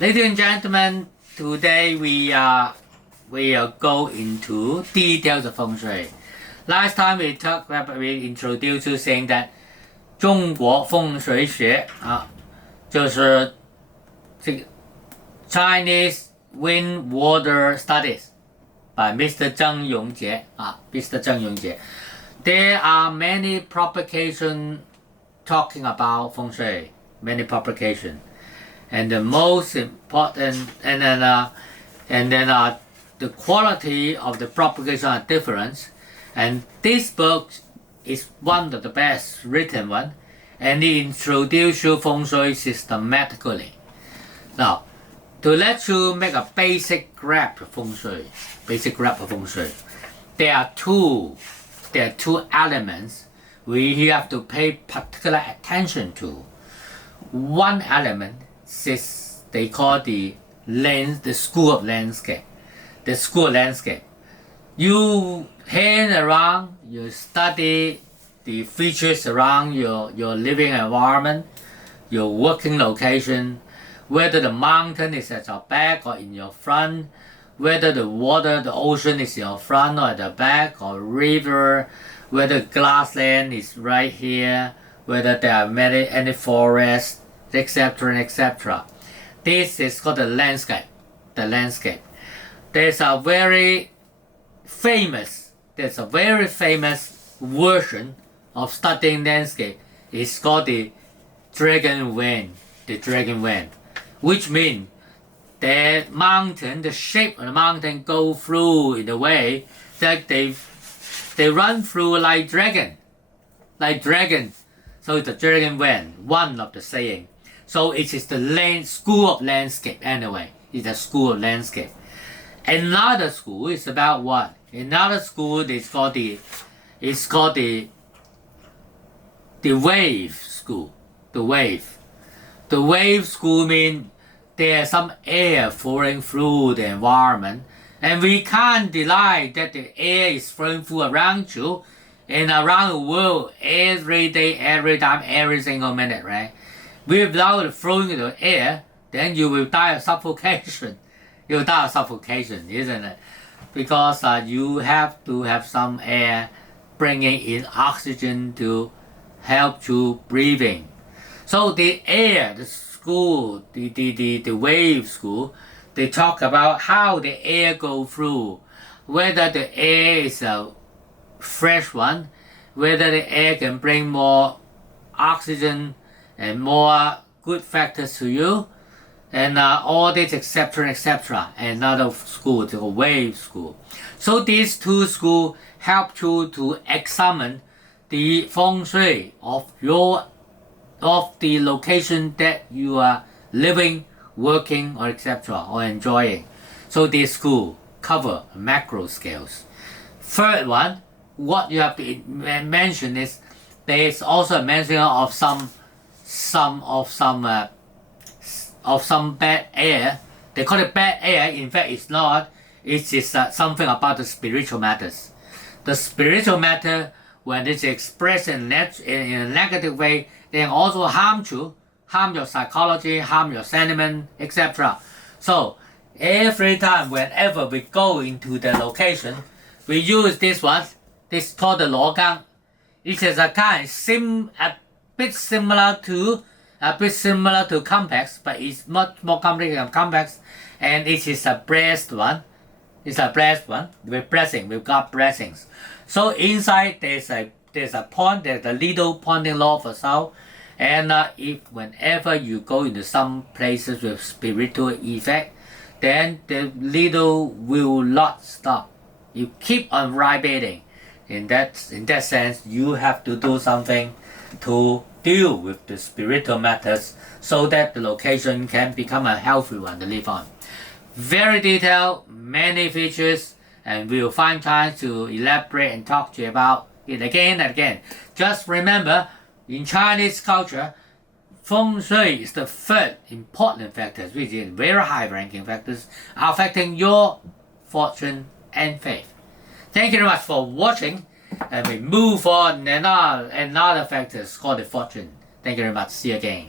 Ladies and gentlemen, today we go into details of Feng Shui. Last time we introduced you saying that 中国风水学就是这个 Chinese Wind Water Studies by Mr. Zheng Yongjie. Mr. Zheng Yongjie. There are many publications talking about Feng Shui. Many publications. And the most important, and then the quality of the propagation are different. And this book is one of the best written one, and it introduces you Feng Shui systematically. Now, to let you make a basic grasp of Feng Shui, there are two elements we have to pay particular attention to. One element they call the school of landscape. The school of landscape. You hang around, you study the features around your living environment, your working location, whether the mountain is at your back or in your front, whether the water, the ocean is in your front or at the back, or river, whether grassland is right here, whether there are any forests, etc. etc. This is called the landscape. The landscape. There's a very famous version of studying landscape. It's called the dragon wind. The dragon wind, which means the mountain, the shape of the mountain go through in a way that they run through like dragon. So it's the dragon wind, one of the saying. So it is the school of landscape anyway. It's a school of landscape. Another school is about what? Another school is called the wave school. The wave school means there's some air flowing through the environment, and we can't deny that the air is flowing through around you and around the world every day, every time, every single minute, right? Without flowing in the air, then you will die of suffocation. You will die of suffocation, isn't it? Because you have to have some air bringing in oxygen to help you breathing. So the air, the school, the wave school, they talk about how the air go through, whether the air is a fresh one, whether the air can bring more oxygen and more good factors to you, and all this, etc. etc. Another school, the wave school. So these two schools help you to examine the Feng Shui of the location that you are living, working, or etc. or enjoying. So this school cover macro scales. Third one, what you have to mention is there is also a mention of some bad air. They call it bad air. In fact, it's not. It is something about the spiritual matters. The spiritual matter, when it's expressed in a negative way, then also harm you, harm your psychology, harm your sentiment, etc. So every time, whenever we go into the location, we use this one. This is called the Logang. It is a bit similar to complex, but it's much more complicated than complex, and it is a blessed one. It's a blessed one with blessing. We've got blessings. So inside there's a point. There's a little pointing north or south, and whenever you go into some places with spiritual effect, then the needle will not stop. You keep on vibrating. In that sense, you have to do something to deal with the spiritual matters so that the location can become a healthy one to live on. Very detailed, many features, and we'll find time to elaborate and talk to you about it again and again. Just remember, in Chinese culture, Feng Shui is the third important factor, which is very high-ranking factors affecting your fortune and faith. Thank you very much for watching, and we move on another factor called the fortune. Thank you very much. See you again.